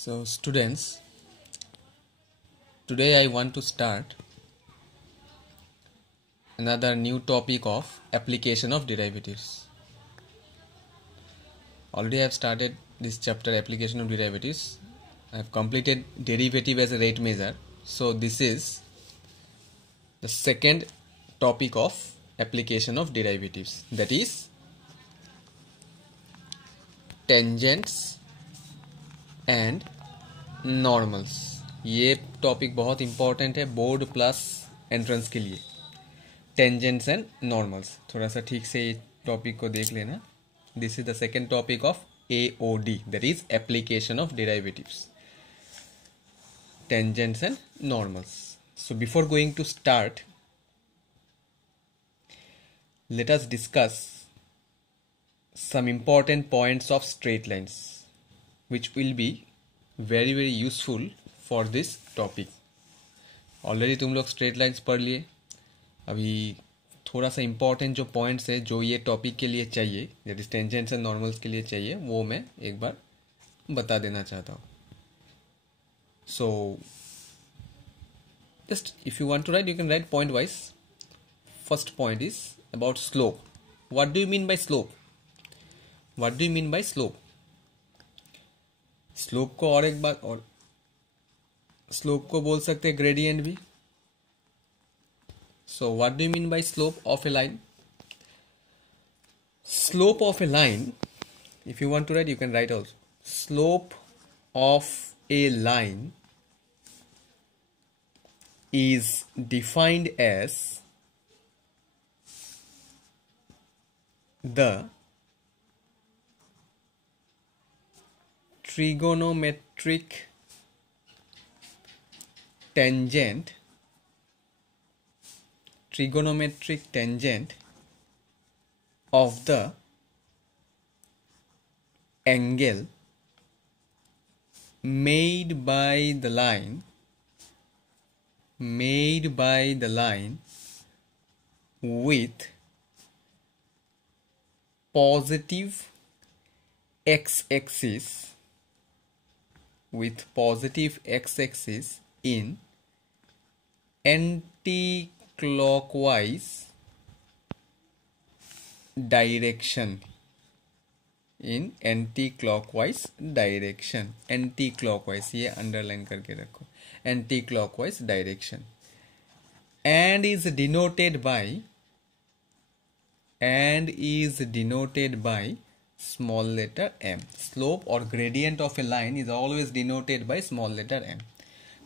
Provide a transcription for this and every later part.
So students, today I want to start another new topic of application of derivatives. Already I have started this chapter, application of derivatives. I have completed derivative as a rate measure. So this is the second topic of application of derivatives, that is tangents and normals. ये topic बहुत important है board plus entrance के लिए. Tangents and normals, थोड़ा सा ठीक से ये टॉपिक को देख लेना. This is the second topic of AOD, that is application of derivatives, tangents and normals. So before going to start, let us discuss some important points of straight lines which will be very useful for this topic. Already तुम लोग straight lines पढ़ लिए. अभी थोड़ा सा important जो points है जो ये topic के लिए चाहिए, that is tangents and normals के लिए चाहिए, वो मैं एक बार बता देना चाहता हूँ. So just if you want to write, you can write point wise. First point is about slope. What do you mean by slope? What do you mean by slope? Slope को और एक बार, और स्लोप को बोल सकते हैं gradient भी. So what do you mean by slope of a line? Slope of a line, if you want to write, you can write also. Slope of a line is defined as the trigonometric tangent of the angle made by the line with positive x-axis in anti-clockwise direction. anti-clockwise, ये underline करके रखो. anti-clockwise direction, and is denoted by small letter m. Slope or gradient of a line is always denoted by small letter m.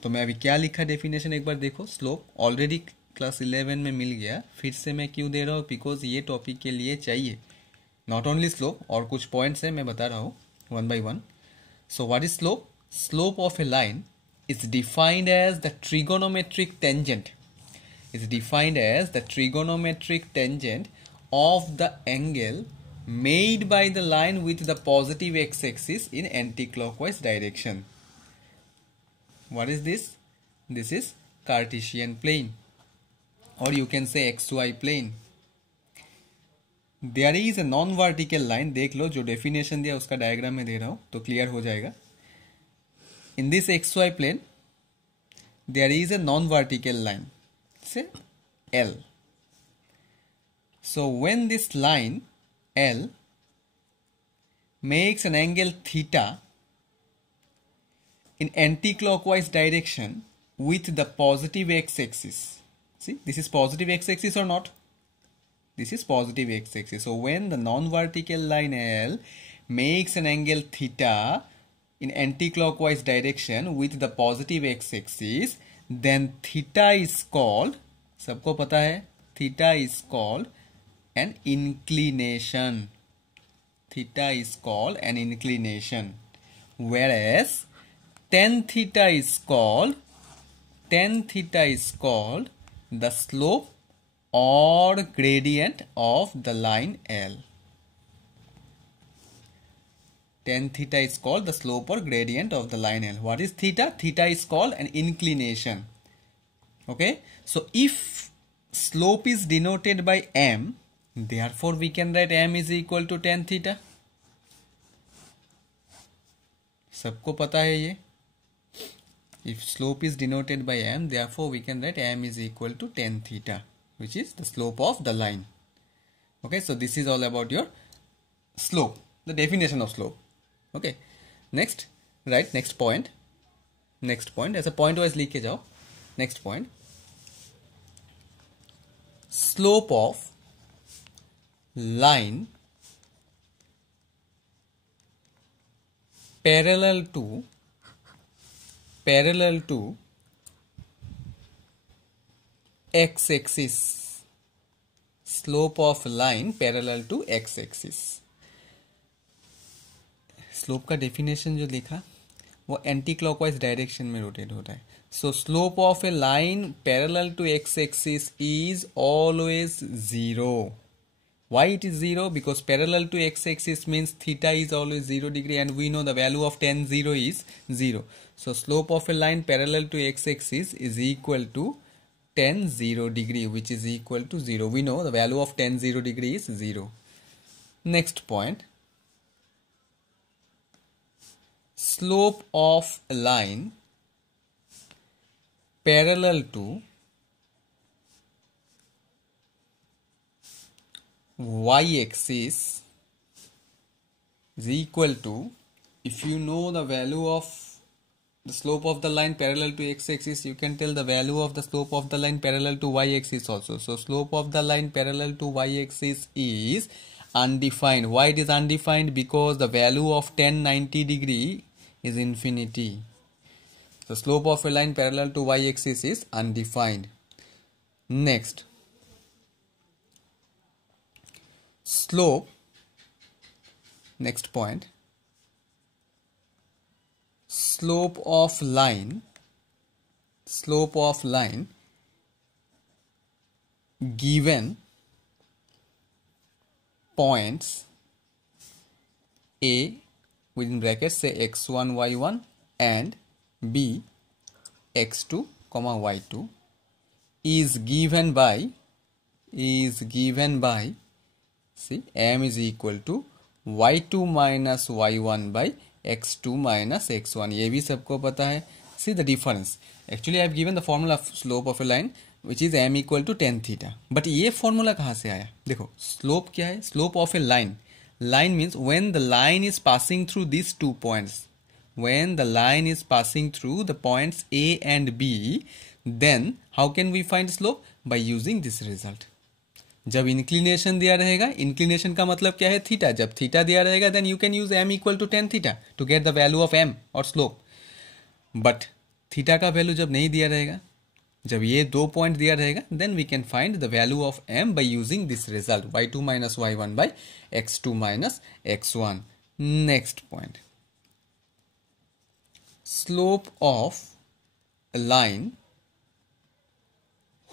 तो मैं अभी क्या लिखा definition एक बार देखो. स्लोप ऑलरेडी क्लास 11 में मिल गया, फिर से मैं क्यों दे रहा हूँ? बिकॉज ये टॉपिक के लिए चाहिए. नॉट ओनली स्लोप, और कुछ पॉइंट्स है मैं बता रहा हूँ one by one. So what is slope? Slope of a line is defined as the trigonometric tangent of the angle made by the line with the positive x-axis in anti-clockwise direction. What is this? This is Cartesian plane, or you can say XY plane. There is a non-vertical line. देख लो, जो definition दिया उसका diagram में दे रहा हूं तो clear हो जाएगा. In this XY plane, there is a non-vertical line, say L. So when this line L makes an angle theta in anti-clockwise direction with the positive x-axis, see, this is positive x-axis or not? This is positive x-axis. So when the non-vertical line L makes an angle theta in anti-clockwise direction with the positive x-axis, then theta is called, सबको पता है, theta is called an inclination. Theta is called an inclination, whereas tan theta is called the slope or gradient of the line L. Tan theta is called the slope or gradient of the line L. What is theta? Theta is called an inclination. Okay, so if slope is denoted by m, therefore we can write m is equal to tan theta. सबको पता है ये. If slope is denoted by m, therefore we can write m is equal to tan theta, which is the slope of the line. Okay, so this is all about your slope, the definition of slope. Okay, next, right, next point as a point wise लिख के जाओ. Next point, slope of line parallel to x-axis. Slope of line parallel to x-axis. Slope का definition जो लिखा वो anti clockwise direction में rotate होता है. So slope of a line parallel to x axis is always zero. Why it is 0? Because parallel to x-axis means theta is always 0 degree, and we know the value of tan 0 is 0. So slope of a line parallel to x-axis is equal to tan 0 degree, which is equal to 0. We know the value of tan 0 degree is 0. Next point, slope of a line parallel to y-axis is equal to, if you know the value of the slope of the line parallel to x-axis, you can tell the value of the slope of the line parallel to y-axis also. So slope of the line parallel to y-axis is undefined. Why it is undefined? Because the value of tan 90 degree is infinity. The slope of a line parallel to y-axis is undefined. Next, slope, next point, slope of line given points A within brackets say x1 y1 and B x2 comma y2 is given by see m is equal to y2 minus y1 by x2 minus x1. ये भी सबको पता है. See the difference. Actually I have given the formula of slope of a line which is m equal to tan theta. But ये formula कहाँ से आया? देखो slope क्या है? Slope of a line. Line means when the line is passing through these 2 points. When the line is passing through the points A and B, then how can we find slope? By using this result. जब inclination दिया रहेगा, inclination का मतलब क्या है? Theta. जब theta दिया रहेगा then you can use m equal to tan theta to get the value of m और स्लोप. बट थीटा का वैल्यू जब नहीं दिया रहेगा, जब ये 2 पॉइंट दिया रहेगा, then we can find the value of m by using this result y2 minus y1 by x2 minus x1. Next point, slope of a line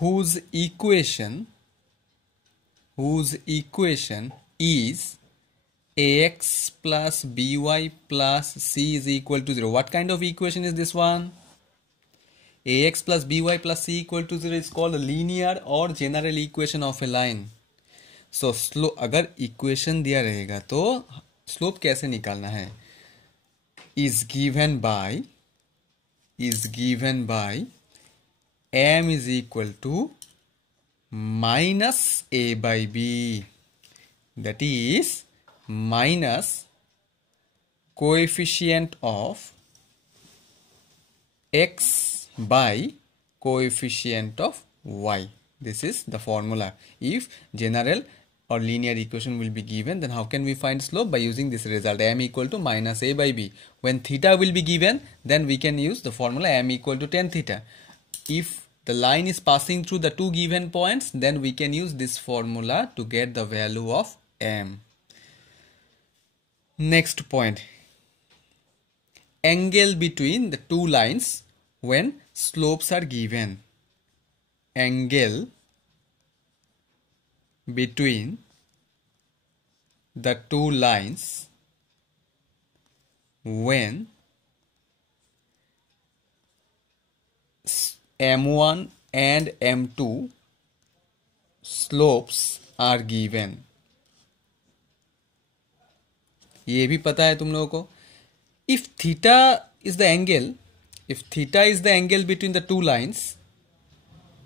whose equation is ax plus by plus c is equal to 0. What kind of equation is this one? Ax plus by plus c equal to 0 is called linear or general equation of a line. So slope, अगर equation दिया रहेगा तो slope कैसे निकालना है? is given by m is equal to minus a by b, that is minus coefficient of x by coefficient of y. This is the formula. If general or linear equation will be given, then how can we find slope? By using this result, m equal to minus a by b. When theta will be given, then we can use the formula m equal to tan theta. If the line is passing through the 2 given points, then we can use this formula to get the value of m. Next point, angle between the 2 lines when slopes are given. Angle between the 2 lines when m1 and m2 slopes are given. ये भी पता है तुम लोगों को. If theta is the angle, if theta is the angle between the two lines,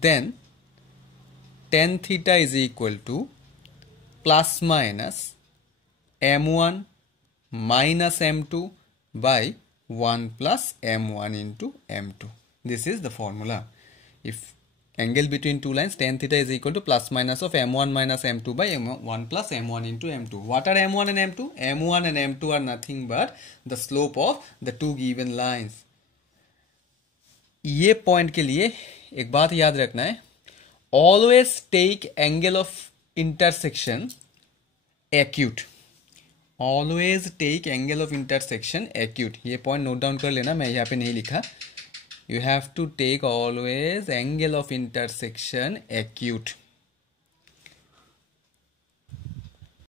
then tan theta is equal to plus minus m1 minus m2 by 1 plus m1 into m2. This is the formula. If angle between two lines, tan theta is equal to plus minus of m1 minus m2 by m1 plus m1 into m2. What are m1 and m2? m1 and m2 are nothing but the slope of the two given lines. ये point के लिए एक बात याद रखना है, always take angle of intersection acute. Always take angle of intersection acute. ये point note down कर लेना, मैं यहाँ पे नहीं लिखा. You have to take always angle of intersection acute.